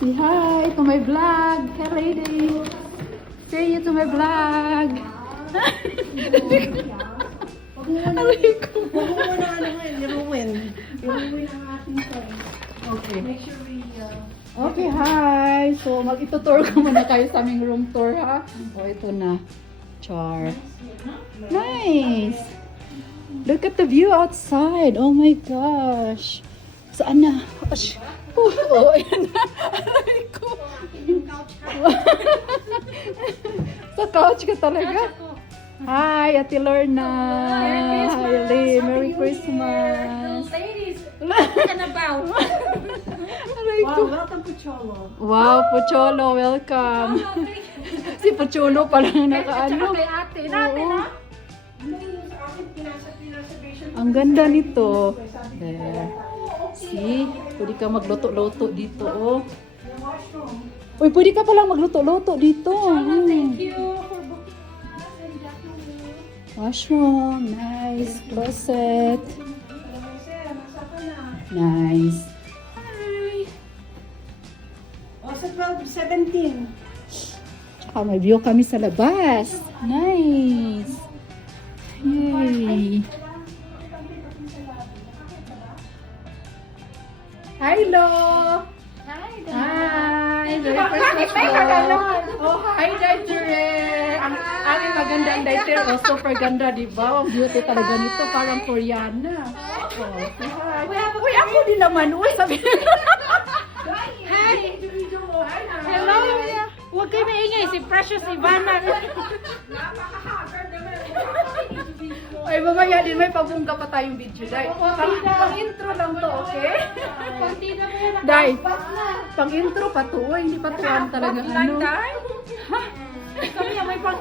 Say hi to my vlog. Hey, lady. Say you to my vlog. Alay ko. Huwag mo muna i-ruin. I-ruin ang ating toy. Okay. Make sure we... Okay, hi. So, mag-itutour ko muna kayo sa aming room tour, ha? O, ito na. Char. Nice. Look at the view outside. Oh my gosh. Saan na? Oh, ayan na. Aray ko. Sa couch ka talaga. Hi, Ate Lorna. Hi, Lee. Merry Christmas. Ladies, what about? Aray Wow, ko. welcome to Cholo. Wow, Pucholo, welcome. Si Pucholo pa lang nakaano. Kay ate natin, Oo. ha? Hindi yung sa akin, pinareservation. Ang ganda nito. There. See? Pwede ka magluto-luto dito, oh. Yung washroom. Uy, pwede ka palang magluto-luto dito. Thank you for booking us and Jackie. Washroom. Nice. Closet. Sir, nasa ka na. Nice. O, sa 12:17. Tsaka may view kami sa labas. Nice. Yay. Hello. Hi, Hi. Merry Bakit may Christmas. kaganon? Oh, hi, Dajure. Ang aming maganda ang Dajure. Oh, super ganda, di ba? Ang beauty talaga nito. Parang Koreana. Oh, hi. Uy, ako din naman. Uy, sabi. Hi. Hello. Huwag kayo maingay. Si Precious Ivana. Ay, mamaya din may pabungga pa tayong video, Day. Pang intro lang to, okay? Konti na mo yan. Day, pang intro pa to. Uy, hindi pa tuwan talaga ano. Kami yung may pang...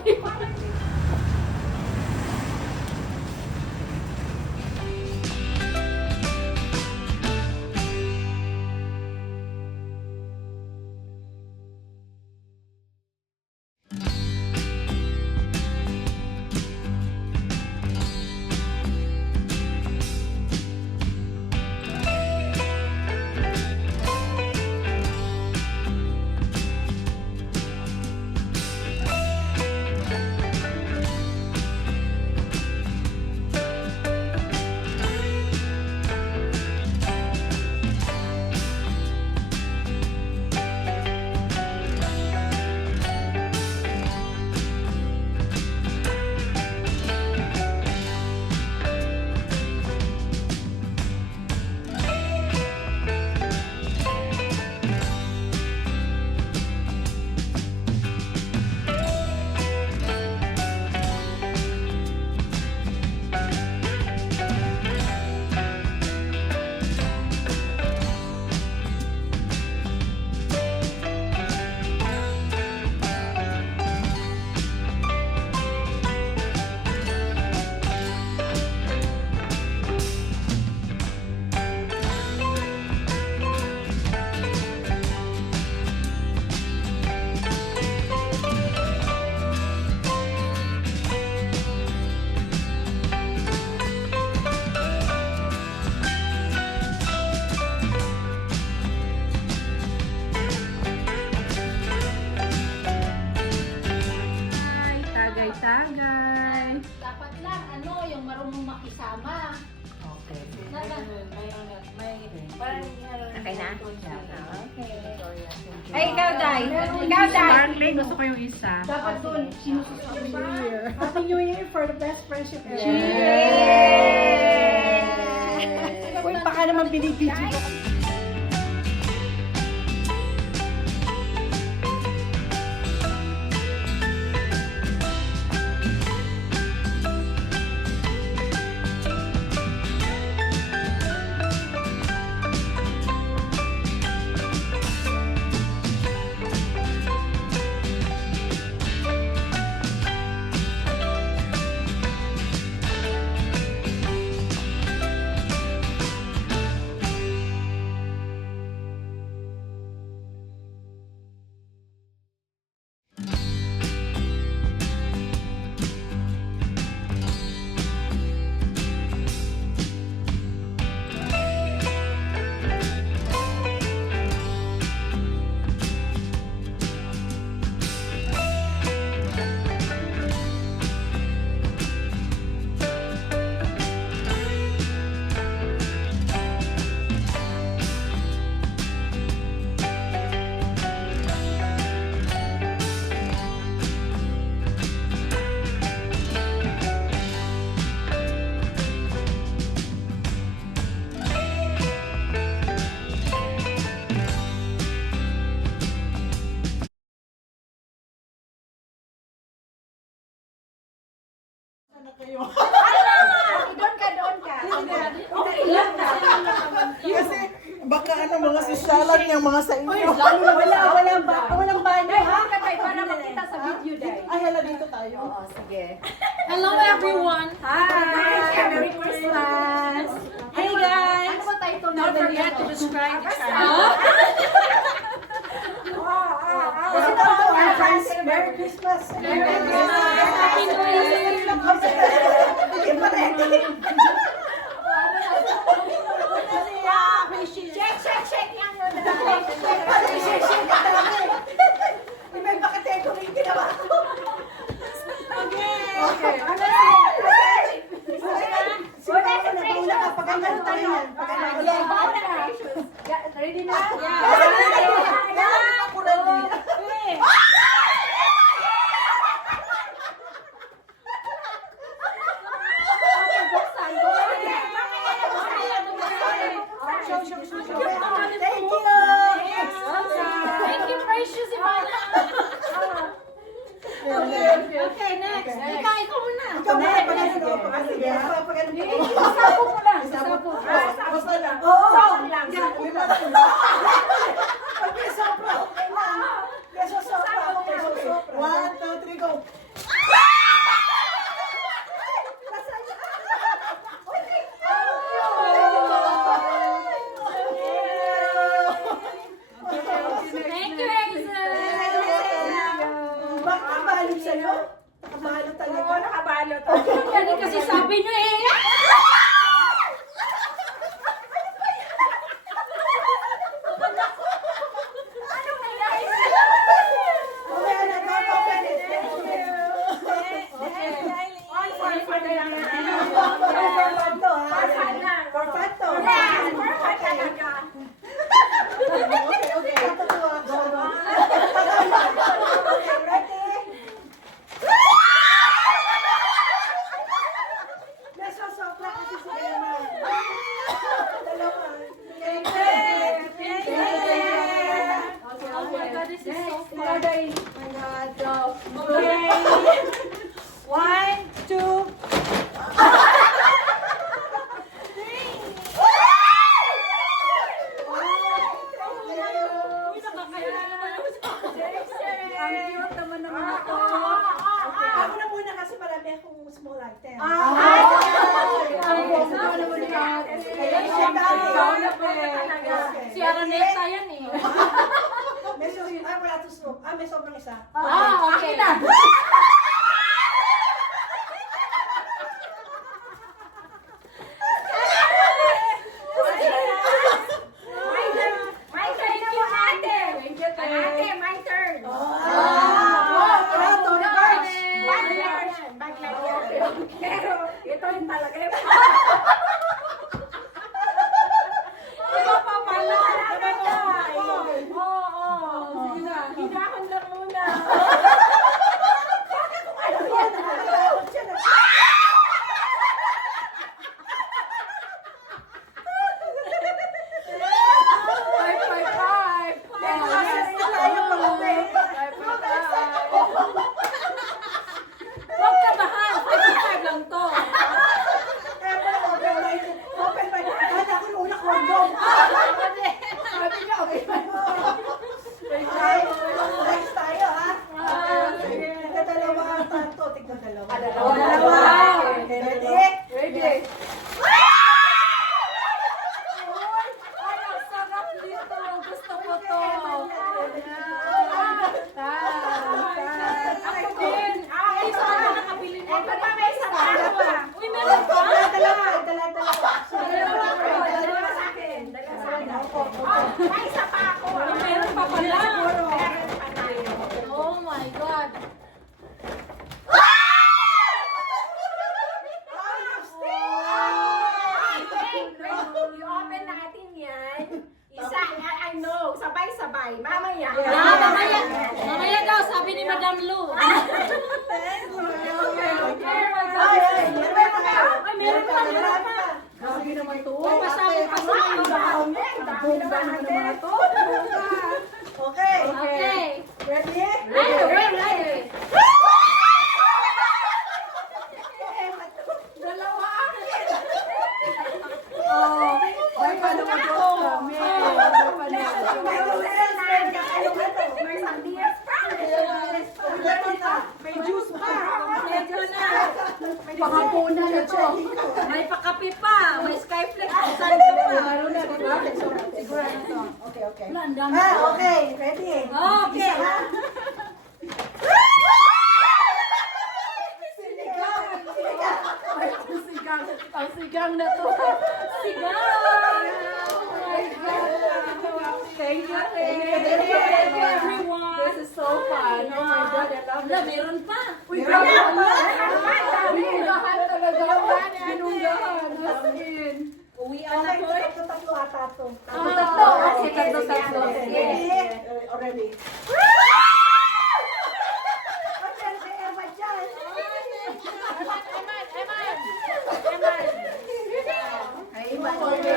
Hi, tagay-tagay. Dapat lang, yung marunong makisama. Okay. Okay na? Ay, ikaw, Day. Ikaw, Day. Parang gusto ko yung isa. Dapat doon, sinususunod New Year. Happy New Year for the best friendship ever. Cheers! Uy, baka naman binibidyo ko. na kayo. Doon ka. Okay lang na. Kasi baka ano mga sosyalan yung mga sa inyo. Walang banyo, ha? Para makita sa video dahil. Ay, hala dito tayo. Oo, sige. Hello everyone. Hi! Merry Christmas! Hey guys. Ano ba title Don't natin forget to dito? subscribe the channel. Kasi ito, advance Merry Christmas! Merry Christmas. Happy New Year. Hindi pa rin. Check yan mo na. May bakategory yung ginawa ko. Okay. Ready na? Thank you, Precious Ivana. Okay, next. Ikaw muna. Isapo mo lang. Isapo. Basta lang. Isapo lang. Pag may sopra, okay lang. May sosopra, okay, sosopra. 1, 2, 3, go. Thank you, Hazel. Bakit nakabalot sa'yo? Nakabalot talaga. Oo, nakabalot. Yan kasi sabi nyo eh. Okay, na, go, open it. For fun to, ha? For fun to. Okay. Tatutuwa. Go. Okay, ready? May sosopra kasi sila naman. Dalawa. Oh my God, this is so fun. Okay. 1, 2. Ang cute naman ito. Ako na muna kasi marami akong small item. Si Araneta yan eh. Wala to soup. May sobrang isa. Okay na. Pero ito rin talaga yung hinahon lang muna. Huwag ka bahal. 5 lang to. Next tayo, ha? Dalawa, tanto. Tignan dalawa. Dalawa. Okay, ready? Ready. Ay, ang sarap dito. Gusto ko to. Ako din. Ay, saan ka nakabili nito? May isa pa. Uy, meron pa. Dalawa sa akin. May isa pa ako. Meron pa pala. Meron pa tayo. Oh my God. I-open natin yan. Isa, I know. Sabay-sabay. Mamaya. Mamaya daw, sabi ni Madam Lu. Meron pa. Grabe naman to. Masabi pa sa Okay. Okay. Ready? Ready. happy pa. May skyflex. Saan ka pa? Laro na, di ba? Siguro na to. Okay, okay. Wala, ang dami. Okay. Ready? Okay. Isa, ha? Ang sigang na to. Sigaw! Oh my God. Thank you, Thank you, everyone. This is so fun. Oh my God, I love Wala, it. meron pa. Uy, grabe naman. Binunggahan talaga. Binunggahan. As in. Uwian na Okay, po eh. tatlo ata to. Tatlo. Okay, tatlo. Ready? Already.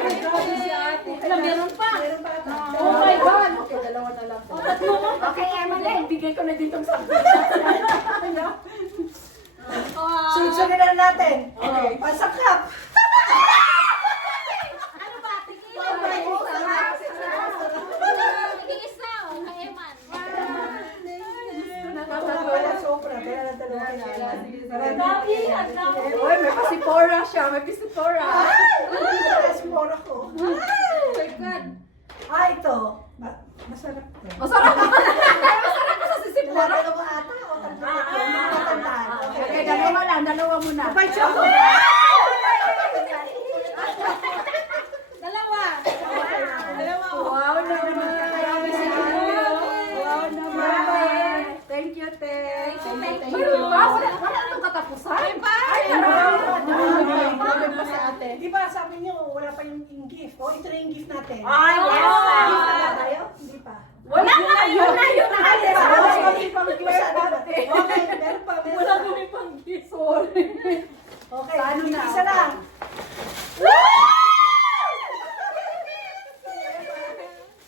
Wala, meron pa. Oh my God. Okay, dalawa na lang. O, tatlo mo. Okay, Emily, bigay ko na din itong sabi. Sunod-sunod na natin. Okay. Pasakap. Ano ba? Tingin. Tingin isa. O, kay Eman. Wala sobra. Kaya na dalawa kailangan. Ang dami. Ang dami. Uy, may pasipora siya. May pasipora. Mora ko. Oh my God. Ito. Masarap to. Masarap ka pala. Masarap ka sa sisipora. Dalawa ba ata? O tatandaan? Okay, dalawa lang. Dalawa muna. Abay, choco. Dalawa. Wow naman. Wow naman. Thank you, te. Thank you. Meron pa? Wala itong katapusan? Ay, Meron pa si ate. Di ba sabi niyo wala pa yung gift? O, ito na yung gift natin. Ay, yes. Gift na ba tayo? Hindi pa. Wala na. Yun na. Ay, yes. Wala Wala kami pang gift ate. Okay, meron pa. Meron Wala pa. kami pang gift. Sorry. Okay, Sa ano na? isa lang.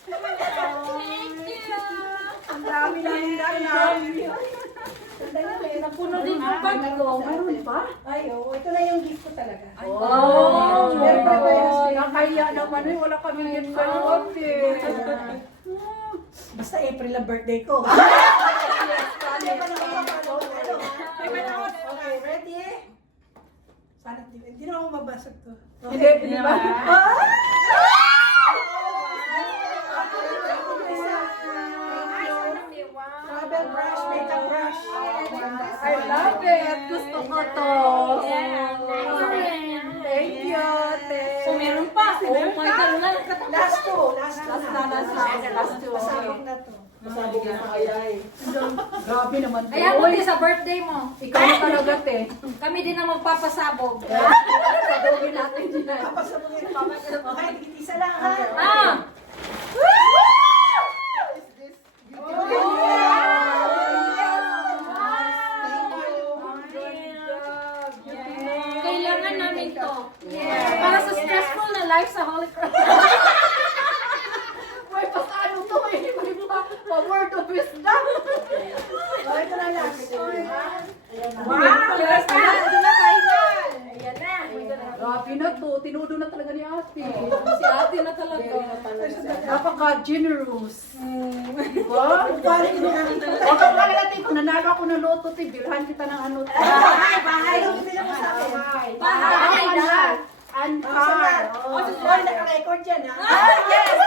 Thank you. Ang dami na Napuno din yung bag ko. Meron pa? Ay, oo. Ito na yung gift ko talaga. Oh, Meron pa tayo. nakaya naman eh. Wala kami yun sa ate. Basta April ang birthday ko. Ano ba naman ako? Okay, ready? Sana hindi na ako mabasag to. Hindi, di ba? Travel brush, makeup brush. I love it. Gusto ko to. Thank you, te. So, meron pa. Oh my God. Wala. Last two. Last two. two. Pasabog na to. Grabe naman to. Kaya buti sa birthday mo. Ikaw na talaga, te. Kami din ang magpapasabog. Sabogin natin dyan. Papasabogin. Okay, isa lang ha. Ah! Kailangan namin to. Para sa stressful na life sa Holy Cross. May paano to eh. May pa-word of wisdom. Oh, ito na last. Wow! Yes, na. Ito na final. Ayan na. Grabe na to. Tinudo na talaga ni ate. Si ate na talaga. Napaka-generous. Diba? Pare ko na. Huwag kang natin kung nanalo ako ng loto, te. Bilhan kita ng ano. Bahay. Ano bibili mo sa akin? Bahay na. And Car. car. Oh, naka-record yan ha. Yes!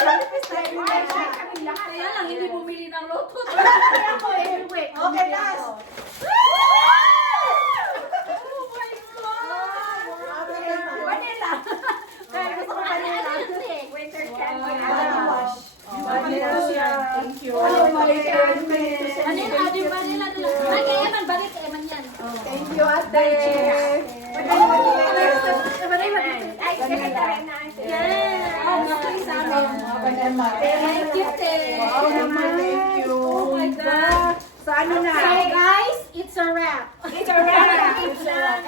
Kaya lang, hindi bumili ng loto. Okay, last. Vanilla. Kaya gusto ko vanilla. Winter Body wash. Vanilla siya. Thank you. Ano yung Ano yung adi ba nila nila? Ay, kay Eman, balik kay Eman yan. Thank you, ate. Yes! Oh, nakuha sa amin. Thank you, te. Wow naman, thank you. Oh my God. Sa ano na? So guys, it's a wrap. It's a wrap.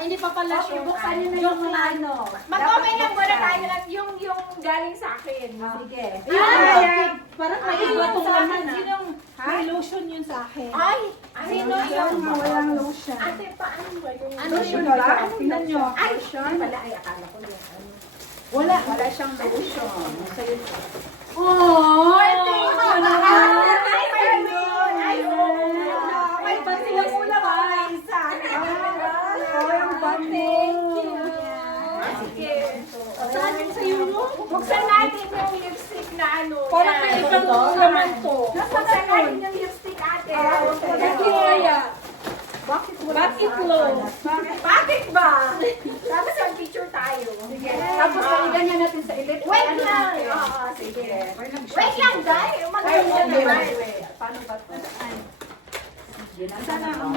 Ay, hindi pa pala sure. Buksan niyo na yung ano. Mag-comment lang muna tayo lang yung galing sa akin. Sige. Ay, parang may iba tong sa laman akin, ah. sinong, May lotion yun sa akin. ay, sino yung, Walang lotion. ate, paano ba yung, Ano Lotion yun? ba? Tingnan nyo. ay, Lotion. pala, ay, akala ko yun. Wala siyang lotion. Oh, thank you naman. Ay, ayun, ayun. May pati lang muna pa. Ang bag mo. Thank you. Sige. Buksan natin yung lipstick na ano. Parang may ibang laman to. Buksan natin yung lipstick ate. Bakit low? Bakit ba? Tapos ang picture tayo. Sige. Tapos ganyan natin sa electric. Wait lang. Oo, sige. Wait lang, guys. Mag-ano naman. Paano ba ito? Sana ang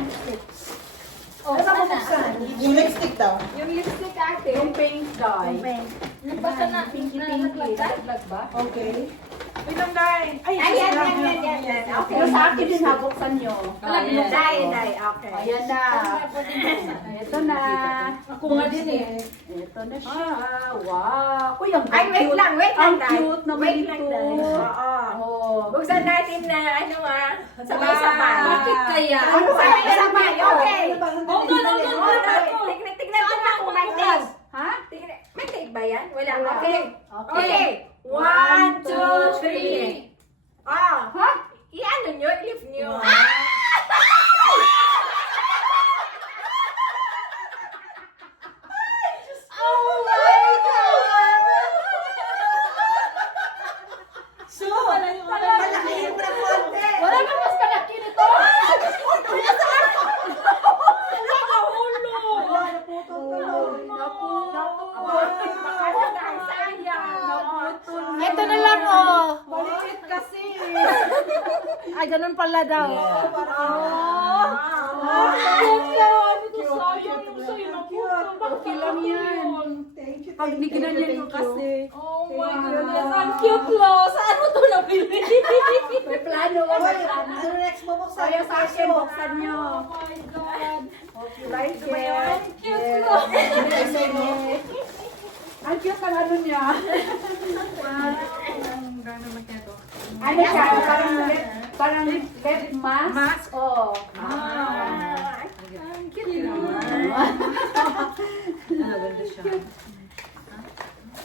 Ano ba bubuksan? Yung lipstick daw. yung lipstick ate. Yung pink dye. Nagbasa na. Pinky-pinky. Nalaglag ba? Okay. Wait lang, Day. Ayan. Okay. Pero sa akin din habuksan nyo. Ayan. Dai. Okay. Ayan na. Ito na. Ako nga din eh. Ito na siya. Wow. Uy, ang Ay, wait cute. lang, Ang Dai. cute naman Wait lang, ito. Dai. Oo. Oh. Buksan natin na ano sabay-sabay. Bakit kaya? Ano sabay-sabay? Okay. Hold on. Tignan ko na kung may tape. Ha? May tape ba yan? Wala. Wala. Okay. Okay. Okay. 1, 2, 3. Ah. Ha? I-ano nyo? I-lift nyo. Oh my God! So, palakihin mo na konti. Wala na mas kalaki nito. Ito na lang oh. Maliit kasi. Ay, ganun pala daw. Okay lang yan. Thank you. Pag niginanyan ko kasi. Oh my goodness, ang cute lo. Saan mo ito nabili? May plano ka. Oy, ano next mo buksan? Kaya sa akin, buksan nyo. Oh my God. Right here. Cute lo. Ang cute ng ano niya. Ano siya? Parang lip mask. Mask? Oo. Ang cute naman.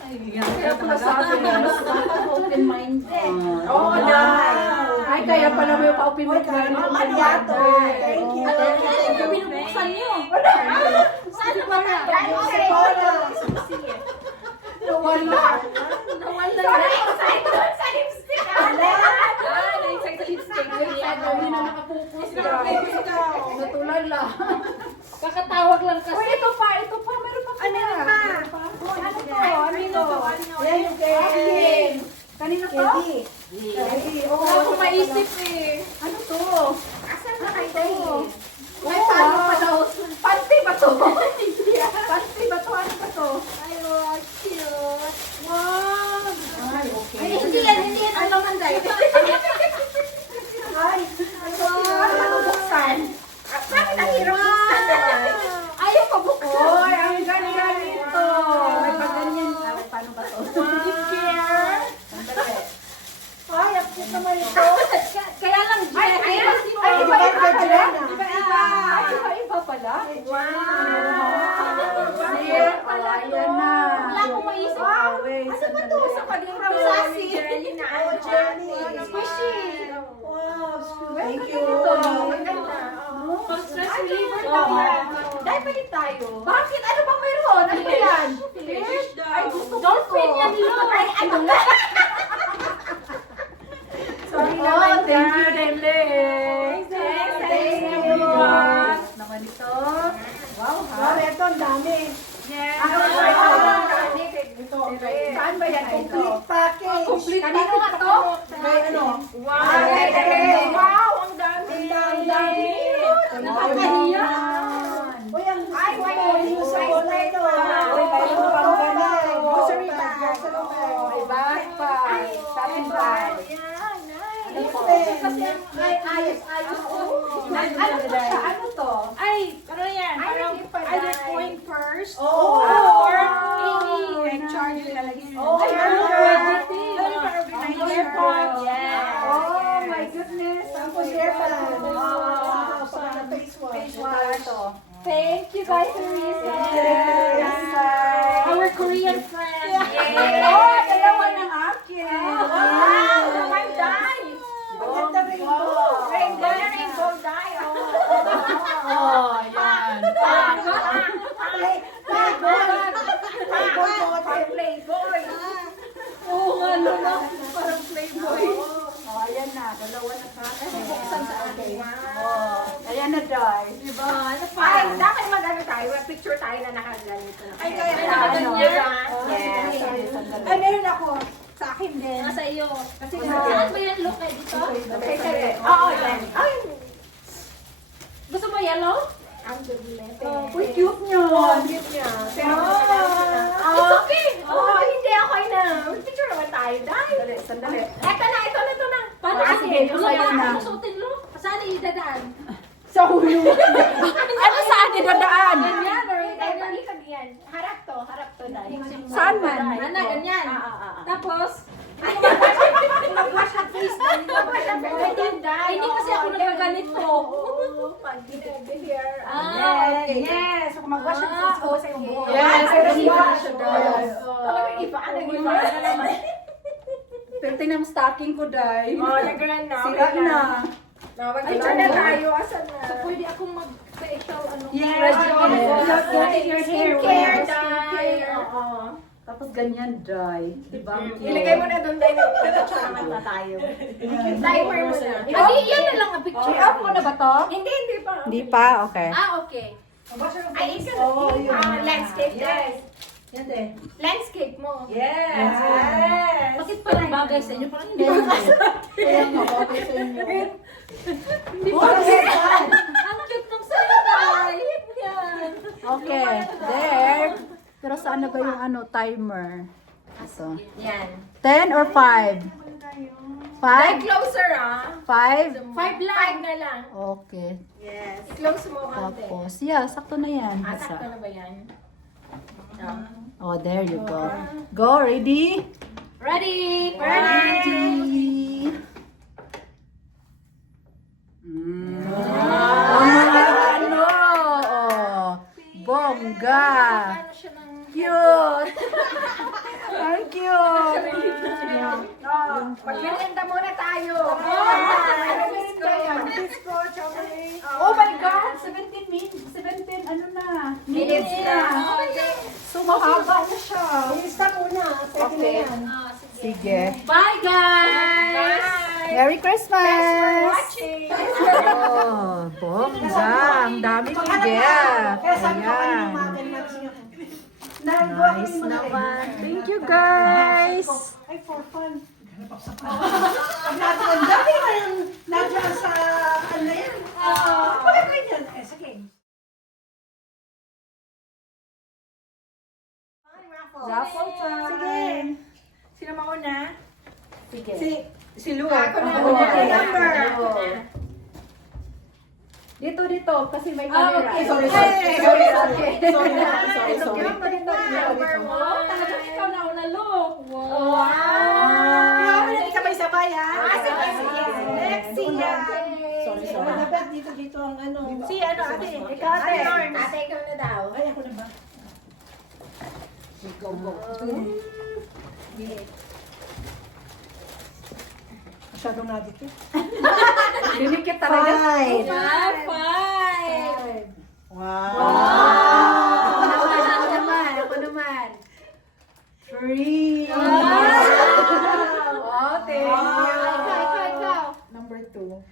Kaya pala sabi, mas open-minded. Oo, dahil. Ay, kaya pala may pa-open-minded. Ano yato? Thank you. Ito binubuksan niyo. Saan ba na? Okay. Wala. Sorry, sa lipstick. Hindi na nakapokus ka. Natulala. Kakatawag lang kasi. Uy, ito pa. Meron pa pala. Ano pa? Ano to? Ano to? Yan yung kay Kanina to? Eddie. Wala akong maisip eh. Ano to? Asan na kayo tayo? May paano pa daw? Panty ba to? Panty ba to? Ano ba to? Ay, wow, cute. Wow! Ay, okay. Ay, hindi yan. Ang laman dahil. Ay, Ano ba bubuksan? Bakit ang hirap buksan? Ayaw pa buksan. Oy, ang ganda nito. May paganyan. Paano ba to? ay, ang cute naman ito. Kaya lang, Ay, Jen. iba pala. Jenna. Iba-iba. Ay, iba pala. Wow! Here, ayan na. Wala akong maisip. Wait, Ano ba to? Sa paging from Sassy? Jelly na ano? Jenny. Squishy. Wow, Thank thank you. you. Ang ganda. Pag-stress Ay, reliever reliever daw daw yan. Dahil pa rin tayo. Bakit? Ano bang meron? Ano ba yan? Fish daw. Ay, gusto ko Dolphin to. yan, lo. Ay, ano nga? Sorry Oh, naman. Thank you, God. Dele. Thank you. Naman ito. Wow, ha? Wow, ito ang dami. Ano ba ito? Ito. Saan ba yan ito? Complete package. Complete. Kanino nga to? May ano? Wow, ang dami. Ang dami. Nakakahiya. Uy, ang Ay, gusto wait, ko. Yung sa wait, na ito. wait. Uy, pang bag. Grocery Grocery bag. bag. May bag pa. Shopping bag. Ayan, nice. Ano po? Kasi Ay, ayos. Ano to siya? Ano to? Ay, ano yan? Ay, Parang hindi pa either dahil. coin purse Oh. or Oh, any nice. charge yung lalagyan. Oh, Ay, ano ano, pwede din. din. Ano, parang Ang organizer. AirPods. Yes. Oh my goodness. Tapos airpad. Wow. Para face wash. Face wash. Thank you guys, Teresa. Yes. Our Korean friend. Oh, dalawa ng akin. Wow, naman dye. Maganda rin ito. Rainbow na rainbow dye. Oh, yan. Playboy. Playboy. Playboy. Dalawa na pa. Ay, bubuksan sa akin. Wow. Ayan na, Day. Diba? Ay, dapat mag-ano tayo. Picture tayo na nakaganito. Ay, kaya Ay, pala, nakaganyan. Yes. Yes. Ay, meron ako. Sa akin din. Nasa iyo. Kasi Saan ba yan look eh dito? Oo, yan. Ay, Gusto mo yellow? ang dublete. Uy, cute niya. Cute niya. Pero, It's okay. hindi ako na. Picture naman tayo. Dahil. Sandali. Ito na. Paano Ah, kasi? sige, Ano sa'yo yan? na. Ano suotin mo? Saan idadaan? Sa ulo. Ano saan idadaan? Ganyan, or ikag yan. Harap to, dahil. Saan man? Ana, ganyan. Tapos, Mag-wash ang face na. Mag-wash ang face. ay, hindi kasi ako nagaganito. Pag hair. Ah, okay. Yes. So, kung mag-wash ang face ko sa iyong buhok. Yes, Pero yes, iba yes. siya doon. Talagang iba. Ano yung iba? Ano naman? Pero tingnan mo stocking ko, Day. Oh, nag-run na. Sira na. Picture na tayo. Asan na? So, pwede akong mag-facial ano? Yes, Your skincare, dye. Oo. Tapos ganyan, Day. Diba? Ilagay mo na doon tayo. Picture naman na tayo. Timer mo na. Hindi, yan na lang ang picture. I-off mo na ba to? Hindi pa. Hindi pa, okay. Ah, okay. Ay, landscape. Yes. Yan din. Landscape mo. Yes. Bakit parang bagay sa inyo? Parang hindi. Kaya nga, okay sa inyo. Ang cute ng salita. Yan. Okay, there. Pero saan na ba yung ano, timer? Ito. Yan. 10 or 5? Ay, 5? closer ah. 5? 5 lang. 5 na lang. Okay. Yes. I-close mo konti. Tapos, yeah, sakto na yan. Sakto na ba yan? Oh, there you go. Go, ready? Ready? Ready. Ano? Oh, bongga. Ano siya ng... Cute. Ang cute. Magmerienda muna tayo. Disco, chocolate. Oh my God, 17 minutes. 17, ano na? Minutes na. So, mahaba na siya. Ilista muna. Okay. Ah, sige. Sige. Bye, guys! Merry Christmas! Watching. Oh, bongga. Ang daming gift. Kaya sabi ko kanina Ayan. umaga naman siya. Nice naman. Thank you, guys. Ay, for fun. Ang dami nga yung nandiyan sa ano yan. Wala ko yan. Eh, sige. Raffle time. Sige. Sino mauna? Sige. Si Lu. Ako na. Ako na. Okay, number. Dito, kasi may Ah, camera. okay. Sorry. Number one. Talagang ikaw na una look. Wow. Wow. Sabay-sabay ha. Sige. Next, siya. Sorry. Dapat dito ang ano. Si ano, ate? Ikaw, ate. Ate, ikaw na daw. Ay, ako na ba? Masyadong nadikit. Dinikit talaga. Five. Wow. Ako naman. 3. Wow. Thank you. Ikaw. Number 2.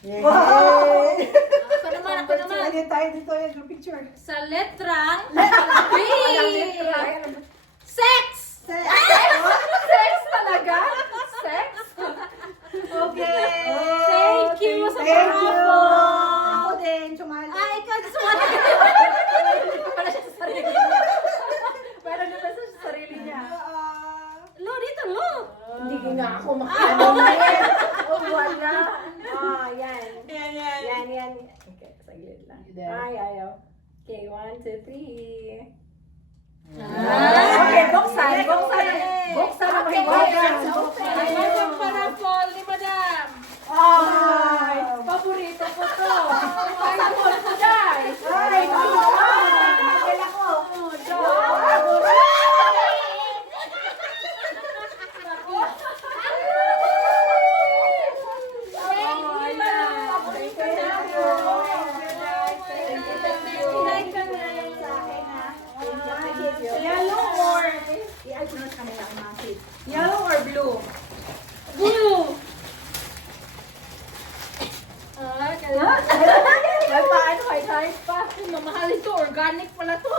Yay! Ako naman. Lagyan tayo dito yung picture. Sa letrang B. Sex! Sex talaga? Sex? Okay. Thank you sa Thank you. raffle. Ako din, sumali. Ah, ikaw sumali. Wala siya sa sarili. Meron na sa sarili niya. Lo, dito, lo. Hindi nga ako makano. Oh, wala. Ah, yan. Yan. Okay, saglit lang. Ay, ayaw. Okay, 1, 2, 3. Okay, buksan. Buksan ang Okay, hiwagan. Ay, madam pa raffle ni madam. Ay, paborito ko to. Paborito ko, guys. Ay, Kailan ko. Yellow or... I-ano kami na umakit. Yellow or blue? May paano kay kahit pa. Mamahal ito, organic pala to.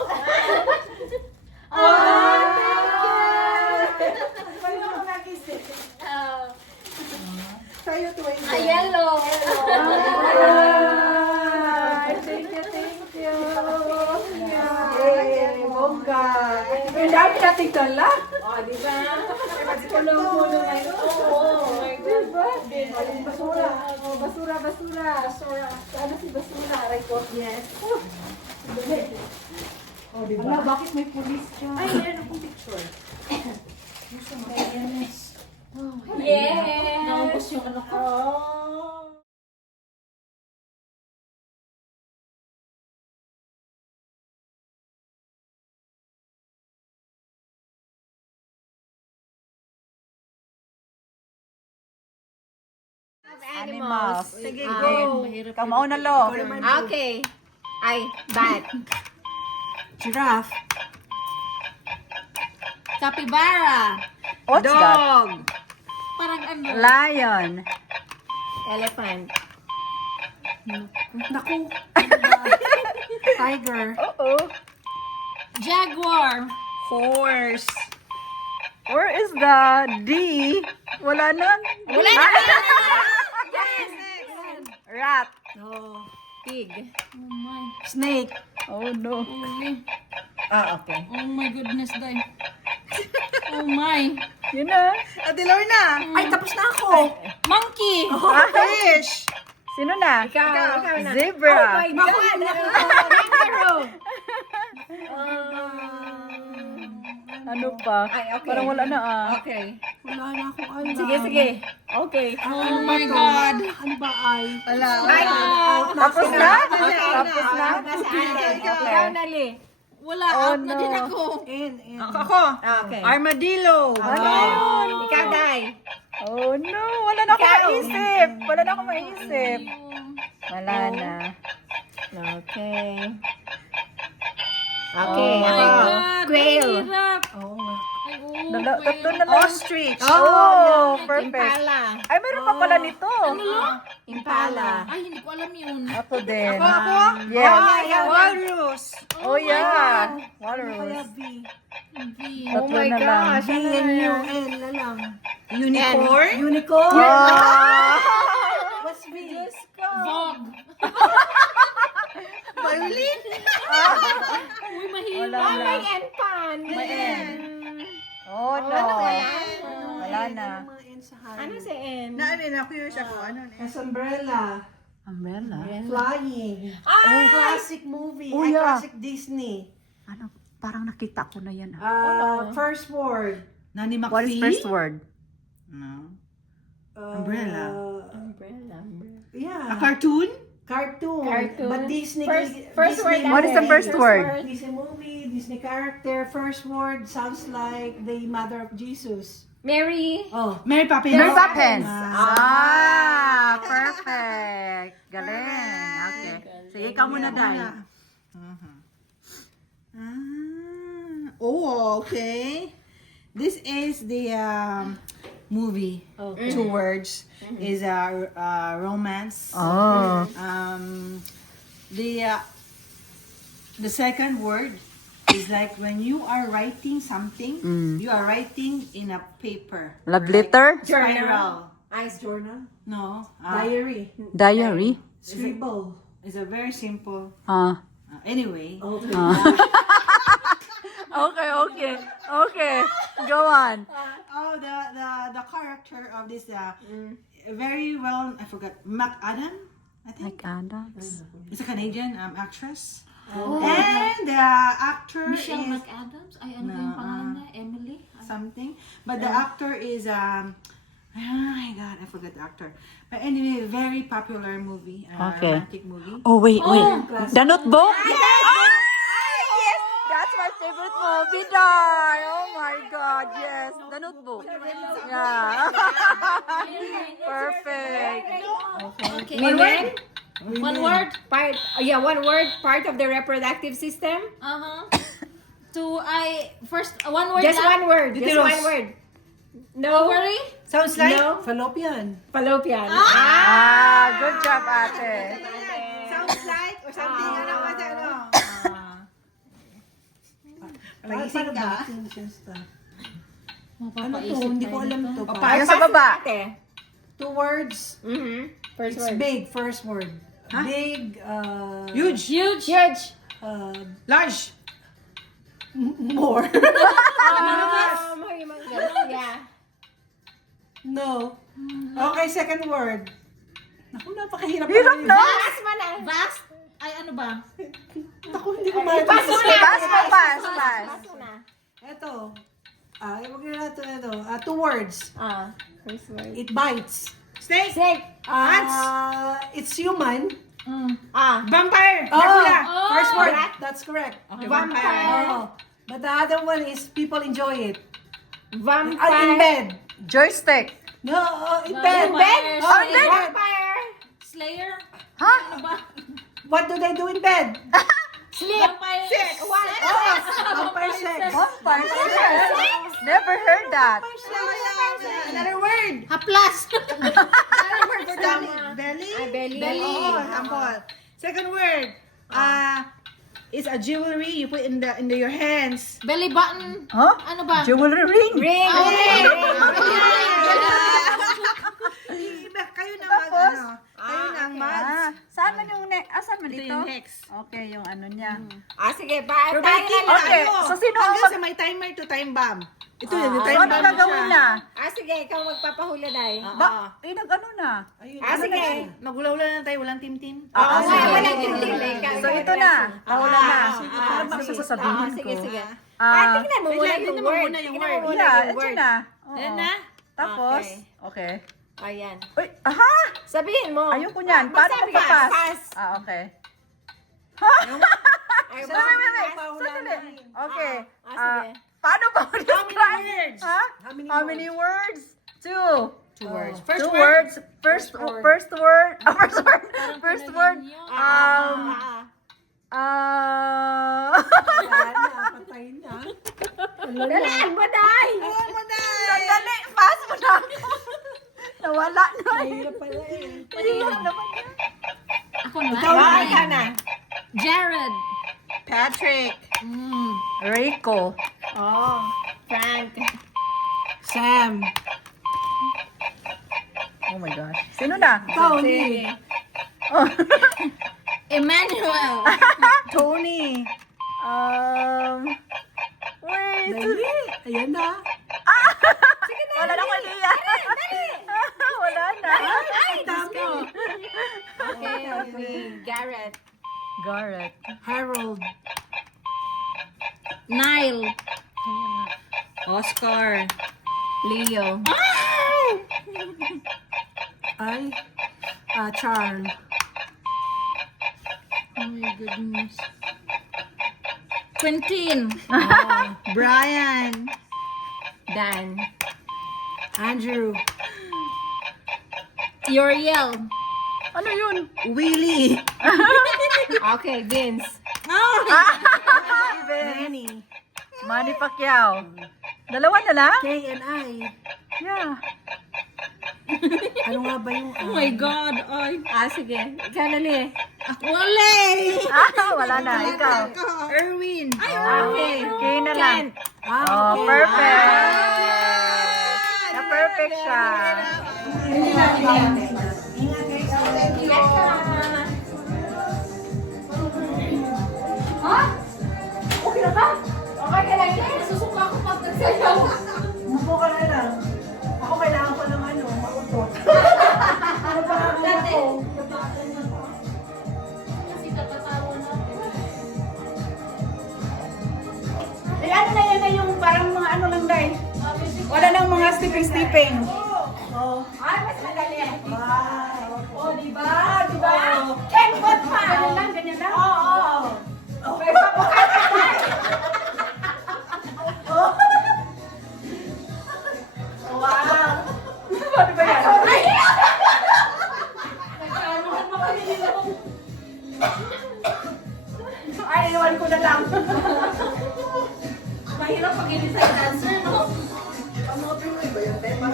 Paano ako nagising? Sa'yo, 20. Yellow. Thank you. Yay! Bongga! Ang dami nating dala. Oh, di ba? Puno-puno ngayon. Oo, my God. Basura! Oh, basura. Sana si basura. Aray ko. Yes. Oh, di ba? Wala, bakit may pulis dyan? Ay, meron akong picture. Yeah. Naubos yung ano ko. Oh. Animals. Sige, Ah, go. Ikaw mauna, Lo. Okay. Ay, bat. Giraffe. Capybara. What's that? Dog. Parang ano. Lion. Elephant. Naku. Tiger. Oo. Jaguar. Horse. Where is the D? Wala na. Wala na. Rat. Oh. Pig. Oh my. Snake. Oh no. Holy. Okay. Oh my goodness, day. Oh my. Yun na. Ate Lorna. Ay, tapos na ako. Monkey. Fish. Sino na? Ikaw na. Zebra. Oh my God. Kangaroo. Ano pa? Ay, okay. Parang wala na ah. Okay. Wala na akong alam. Sige. Okay. Oh my God. Ano ba ay? Wala. Ay, Tapos na? Okay. Tapos na? Nasa atin. Ikaw. Ikaw, Nali. Wala. Oh, Out na din no. ako. Ako. Okay. Armadillo. Ano yun? Ikaw, Day. Oh no. Wala na akong Ikaw. maisip. Wala na akong maisip. Wala na. Okay. Oh Okay. My Ako. God. Quail. Ang hirap. Oo nga. Ay, oh, Tatlo quail. na lang. Ostrich. Oh, perfect. Impala. Ay, meron pa pala nito. Impala. Ay, hindi ko alam yun. Ako din. Ako? Yes. Walrus. Oh yeah. Walrus. V. Oh Tatlo my na lang. gosh. Ano na yan? N na lang. Unicorn. Unicorn! Ah! What's V? Vogue. Violin. Uy, mahirap. Wala na. May N pan. May N. Oh no. Wala na. Mga N sa hangin. Ano si N? Na-curious ako. Ano na? As umbrella. Umbrella. Flying. Classic movie. Oh, Ay, yeah. classic Disney. Ano? Parang nakita ko na yan. Ah. First word. Nani McPhee? What is first word? No. Uh, Umbrella. Umbrella. Yeah. A cartoon? Cartoon. Cartoon. But Disney. First word. What is the first word? Disney movie, Disney character. First word sounds like the mother of Jesus. Mary. Oh. Mary Poppins. Mary Poppins. Ah. Perfect. Galing. Okay. Sige, ikaw muna, Day. Oh, okay. This is the movie. Two words. Is a romance. Oh. The second word is like when you are writing something, you are writing in a paper. Love letter? Spiral. Ice journal. No. Diary. Diary? Scribble. It's a very simple. Okay, Anyway. okay. Go on. Oh, the character of this very well, I forgot, McAdam, I think. Like Adams. It's a Canadian actress. Oh. And the actor Michelle is McAdams? Ay, ano yung pangalan niya? Emily? something. But the actor is oh my god, I forgot the actor. But anyway, very popular movie. Okay. Romantic movie. Oh, wait. The Notebook? Yes! That's my favorite movie, Dar. Oh my God, yes. The Notebook. Yeah. Perfect. Okay. Women. One word? Part. One word. Part of the reproductive system. First, one word Just lang? one word. Just Uterus. one word. No. Ovary? Sounds like No. Fallopian. Fallopian. Ah, good job, ate. sounds like or something. Ano ba siya? Ano? Pagising ka. Ano to? Hindi ko alam to. Ayun sa baba. Two words. First It's word. big. First word. Big. Huge. Huge. Large. More. Yeah. No. Okay, second word. Naku, napakahirap. Hirap pala yun. na. Last mo na. Vast? Ay, ano ba? Naku, hindi ko ma- Pass mo na. Pass mo, pass. Pass mo na. Ito. Huwag na natin ito. Two words. First word. It bites. Snake. Snake. It's human. Vampire. Oh, Dracula. first word. That's correct. Okay, Vampire. Oh. But the other one is people enjoy it. In Vampire. bed. Joystick. No, in bed. Bed. Oh, in bed. Vampire. Slayer? Ha? What do they do in bed? Sleep. Sex. Vampire sex. Vampire sex. Never heard that. Another word. Haplas. Another word for tummy. Belly. Belly. Oh, sample. Second word. It's a jewelry you put in your hands. Belly button. Huh? Ano ba? Jewelry ring. Ring. Kayo na Tapos? Kayo na ang mags. Saan man yung saan man Ito dito? yung next. Okay, yung ano niya. Sige. Tayo Pero may team na. Okay, ano? so sino ang Hanggang mag- sa may timer to time bomb. Ito yun, yung So, time ano bomb gagawin na? Sige, ikaw magpapahula dahil. Nag-ano na? Sige. Magula-ula na tayo, walang team-team. Sige. Walang tintilay. So, ito na. Paula na. Ano ba sasabihin ko? Sige. Ah, Tingnan mo muna Tingnan yung mo word. muna yung Tingnan word. mo muna yeah, yung ito word. na. Oo. Ayan na? Tapos, okay. Ayan. Uy, aha! Sabihin mo. Ayoko niyan. Paano Magsabi ka, magpapas? pass. Okay. Ay, Wait. Sandali. Okay. sige. Paano ba How many describe? words? Ha? How many words? Two. Two words. Two words. First word. First word. First word. Patay na. Dalaan mo, Day. Sandali. Pass mo na ako. Nawala na. Mahirap pala eh. Mahirap naman yan. Ako na. Ikaw na. Jared. Patrick. Rico. Frank. Sam. Oh my gosh. Sino na? Tony. Oh. Emmanuel. Tony. Wait. Dali. Ayan na. Wala na ko idea. Wala na. Ay, dami. Okay. Garrett. Garrett. Harold. Nile. Oscar. Leo. Ay. Charles. Oh my goodness. Quentin. Brian. Dan. Andrew. Uriel. Ano yun? Willie. Okay, Vince. Benny. Manny Pacquiao. Dalawa na lang? K and I. Yeah. Ano nga ba yung Oh my God. Ay. Sige. Ikaw na li. Wale. Wala na. Ikaw. Erwin. Okay. Okay na lang. Oh, okay. perfect. Na-perfect siya. Okay na ba? Okay ka lang yan. Susuka ako pag nagsayaw. Upo ka na lang. Ako kailangan ko ng mautot. Ano ba ako? Ano na yan na yung parang mga ano lang dahil. Wala nang mga stepping. Ay, mas madali. Wow. O, diba? Diba? Kembot pa. Ganyan lang. Oo. May papukat ka ba? Wow. Ano ba yan? Nagkaanuhan mo kami dito. Ay, iwan ko na lang. Mahirap pag hindi sa'yo dancer, no?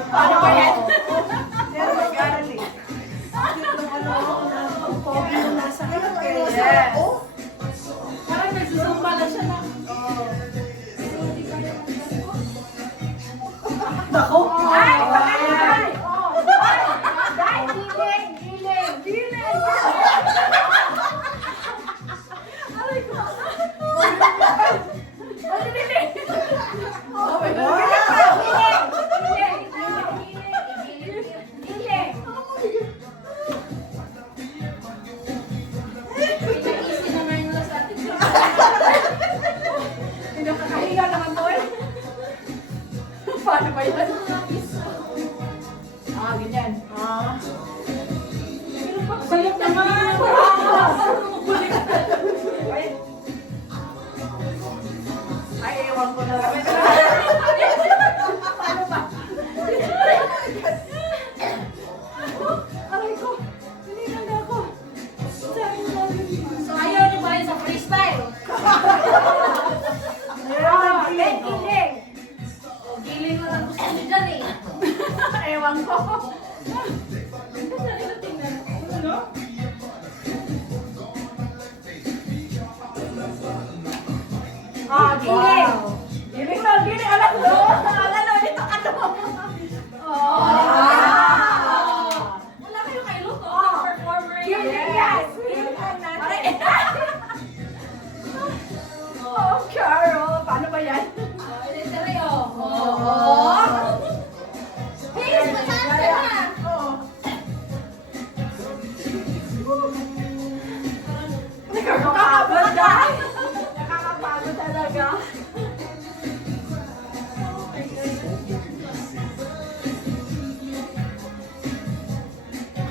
Paano ba yan? Pero mag-aaral eh. Bakit nung ano, ang pogi nung nasa Yes. Parang nagsusumba na siya na. Nako. Ay! Ay! Ay! Giling! Giling! Giling! Aray ko! Ay, giling! Oh my God! Giling! Giling! Giling! Giling! Easy naman yung sa atin. Pinakakahinga naman to eh. Paano ba yan? Ah, ganyan. Ah. Sayang naman! Ay, ewan ko na lang. Paano ba? Aray ko. Hinihan na ako. So, ayaw niyo ba yun sa freestyle? Giling! Giling! Giling na lang gusto niyo dyan eh. Ewan ko. Ano? Ah, giling! Giling na, giling! Alam ko! Alam na, dito ka to! Wala kayo kay Luto, performer. Giling, yes! Giling natin. Oh, Carol! Paano ba yan? Please, mataas ka na! Nakakapagod ka! Nakakapagod talaga.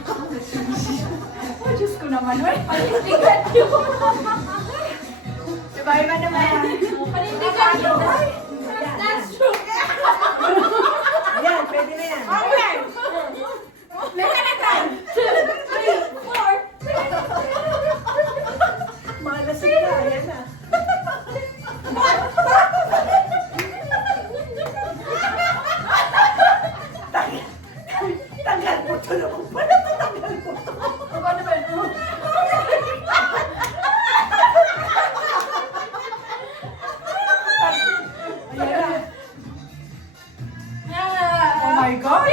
Oh, Diyos ko naman. Uy, panindigan yun. Diba, iba naman. Panindigan yun. That's true. Ayan, pwede na yan. Okay. Meron na tayo. 2, 3, 4. Malasig na, ayan na. Tanggal mo ito naman pala. Tanggal mo ito. Paano ba yun? Ayan na. Oh my God!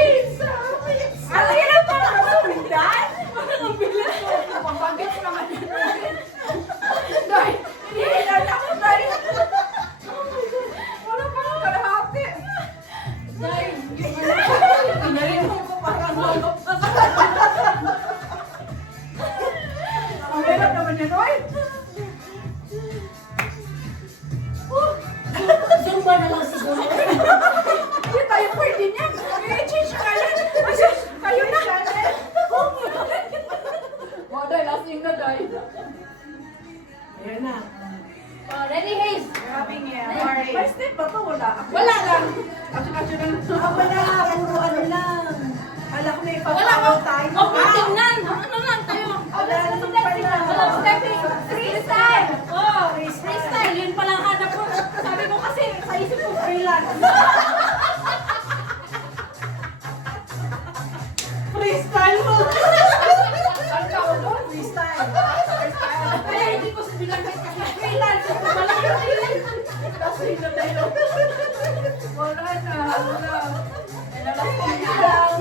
Ano yun ang parang sumindan? Ang bilis mo. Pambagits naman yun. Dahil, hinihilan ako dahil. Oh my God. Wala pa lang kalahati. Dahil, pinarin mo ko parang malok. Ang hirap naman yun, oy. Zumba na lang siguro. Hindi tayo pwede niyan. I-change ka yan. Kasi kayo na. Oh, dahil lasing na dahil. Ayan na. Oh, ready, Haze? Grabe nga. May step ba ito? Wala. Wala lang. Kasi lang. Wala, puro ano lang. Kala ko may Wala ipapalo ko. tayo. Oh, tingnan. Ano lang tayo? Wala naman pala. Walang stepping. Freestyle. Oh, freestyle. Yun palang hanap ko. Sabi ko kasi sa isip ko freelance. Freestyle mo. Ang tawag doon? Freestyle. Kaya hindi ko sabilang freelance. Ito pala yun. Kasi yun na tayo. Wala na. Wala. Nalasing na lang.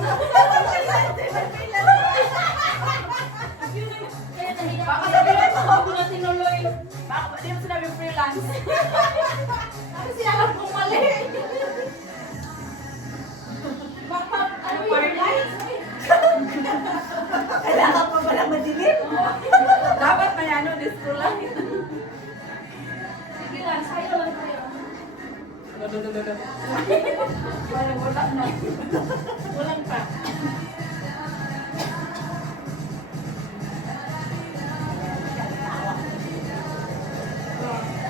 Baka sabihin mo ako na tinuloy. Baka di mo sinabi freelance. Kasi sinabi kong mali. Baka ano yung freelance? Kailangan pa pala madilim. Dapat may ano, disco lang. Sige lang, sayo lang tayo. Wala na. Walang pa.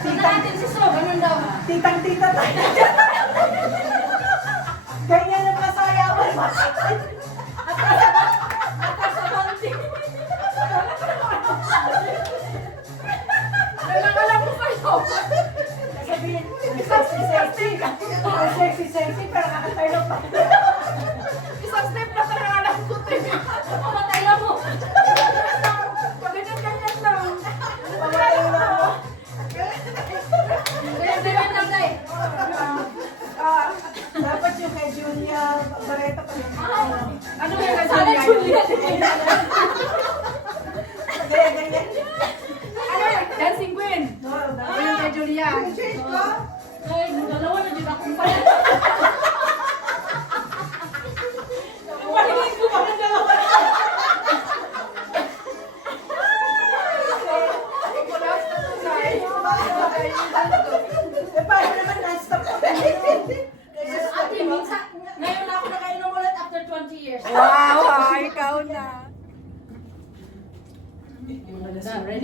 Tingnan natin si So, ganun daw. Titang-tita tayo. Ganyan ang kasayawan mo. Alam mo kayo. Sabihin, sexy. Sexy, pero nakatayo pa. Isang step na ka lang ko. Mamatay na mo. Ganyan lang.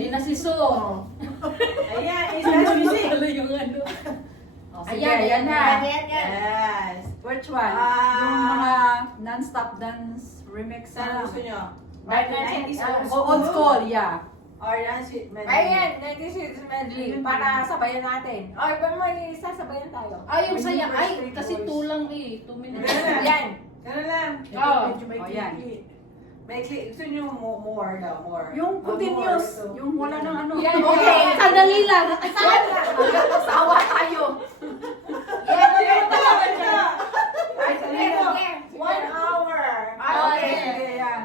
Hindi na si So. Ayan, is that music? Yung ano. Oh, sige, Ayan, yan na. Yes. Which one? Ah. Yung mga non-stop dance remix Saan na. gusto nyo? Back 90s Old school, yeah. Or dance medley? Ayan, 96 medley. Para sabayan natin. O, may sasabayan tayo. Ay, yung May saya. Ay, Backstreet kasi Boys. 2 lang eh. 2 minutes. Ganun lang. Yan. Ganun lang. Oh. Medyo may Oh, yan. click. May click. Gusto nyo more daw, more. Yung continuous, yung wala nang ano. Yan, okay. Sandali lang. Saan na? Sawa tayo. Yan, yan. Ay, Sige, sige. 1 hour. Okay, sige, yan.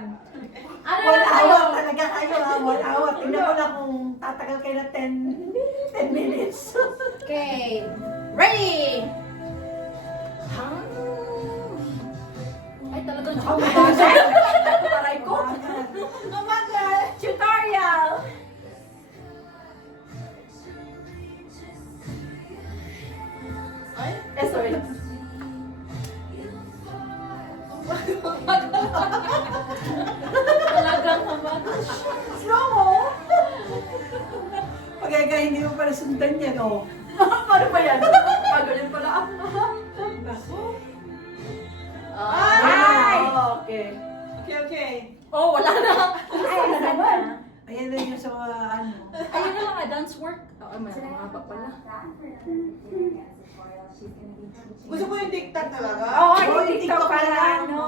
Ano One na hour tayo? talaga kayo ha, 1 hour. Tingnan ko na kung tatagal kayo na 10 minutes. Okay. Ready! Ay, talagang Taray ko. Tutorial. Eh, sorry. talagang naman. Slow mo. Pagkaya hindi mo pala sundan yan, oh. Paano ba yan? Pagulin pala ako. Naku. Ay! Okay. Okay, okay. Oh, wala na. Ay, ano ba? Ayan na yung sa mga ano. Ayun na lang, dance work. Oh, may mahaba pala. Gusto mo yung TikTok talaga? Oo, Oh, yung TikTok para ano.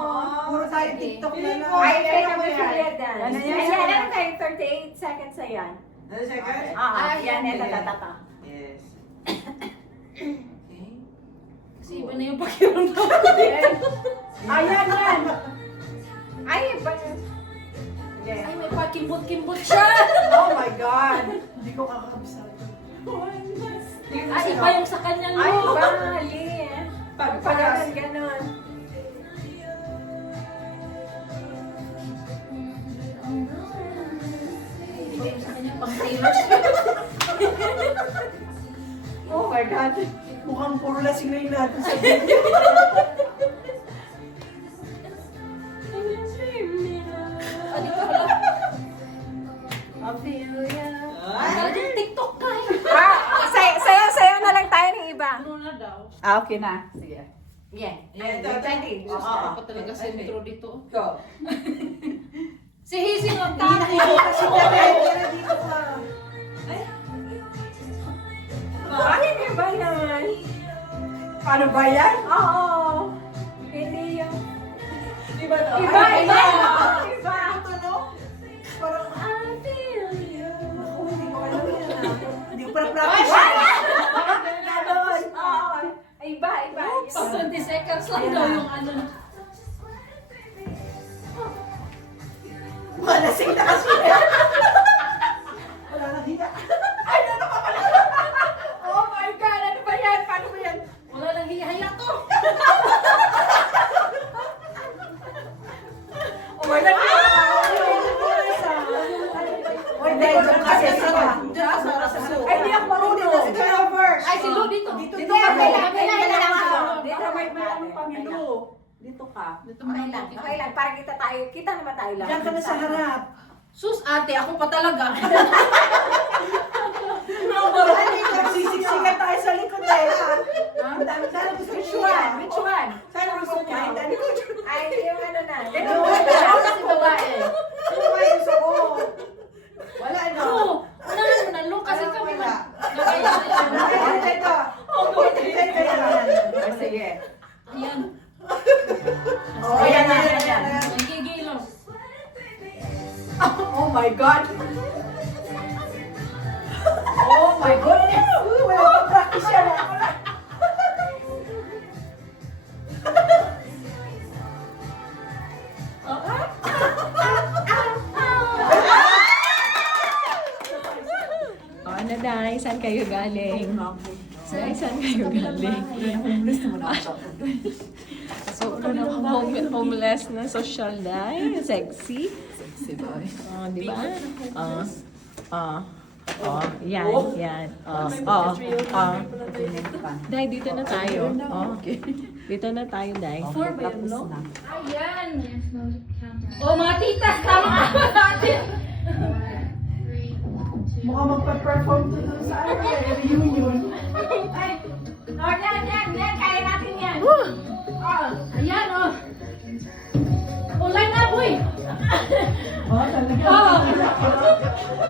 Puro tayo TikTok na lang. Ay, Ay, kaya ano mo yan? yan dance. Ano yan? Ayan, ano tayo? 38 seconds na yan. Another second? Yan, okay. ito, tatata. Yes. Okay. Kasi iba na yung pakiramdam. Ayan, yan. Ay, ba? Ay, may pakimbot-kimbot siya. Oh my God. Hindi ko kakabisado. Ay, iba yung sa kanya, no? Ay, bali. Pagpagas. Ganon. Iba yung sa kanya, pang Taylor Oh my God. Mukhang puro lasing na yun natin sa video. Ah, di ba pala? Ay! Talagang TikTok ka eh. Sayo na lang tayo ng iba. Ano na daw? Ah, okay na. Sige. Yeah. Yeah, ito, 20. Sus, Oo. ako pa talaga sa intro dito. Go. Si Hazy ang Hindi na tayo. kayo kasi dito dito ka. Bakit iba naman? Paano ba yan? Oo. Hindi yung... Iba to. Iba, Ay, iba. iba. Iba. Ito no? Parang, I feel you. ako hindi ko alam yan ah. Hindi ko pala practice. Ganon. Oo. Iba, iba. Pag 20 seconds lang daw yung ano. Malasing na kasi. Wala nang hiya. Ay, ano pa pala? Oh my God, ano ba yan? Paano ba yan? Wala nang hihaya to. Oh my God. Oy, dahil dyan kasi sa Ay, di ako marunong. Ito na first. Ay, si Lu dito. Dito Dito ka. kailangan Dito Dito may may ano pang ilo. Dito ka. Dito Okay lang, okay lang. Para kita naman tayo lang. Diyan ka na sa harap. Sus, ate, ako pa talaga. Nagsisiksikan tayo sa likod eh. Ang dami-dami gusto Which niya. one? Which one? Saan ang gusto niya? Ang dami ko. Ay, yung ano na. Ito, Yung- ito. Kasi babae. Ito ba yung gusto ko? Wala no. Lu, unahan mo na, Lu, kasi kami Wala. nagkaya Ito, ito. Ito. Sige. Ayan. Oh, yan na, yan, yan. Nagigilong. Oh my God. Oh my goodness. Uy, wala pang practice yan. Wala. Ano Day? Saan kayo galing? Saan kayo galing? Homeless naman ako. So, homeless na social Day? Sexy? Sexy boy. Oh, di ba? Yan, yan. Day, dito na tayo. Oh, okay. Dito na tayo, Day. Four ba yun, Lu? Ayan. Oh, mga tita, tama ka ba natin? Mukhang magpa-perform to dun sa reunion. Ay, oh, yan, kaya natin yan. Ayan, oh. Ulan na, boy. Oh, talaga.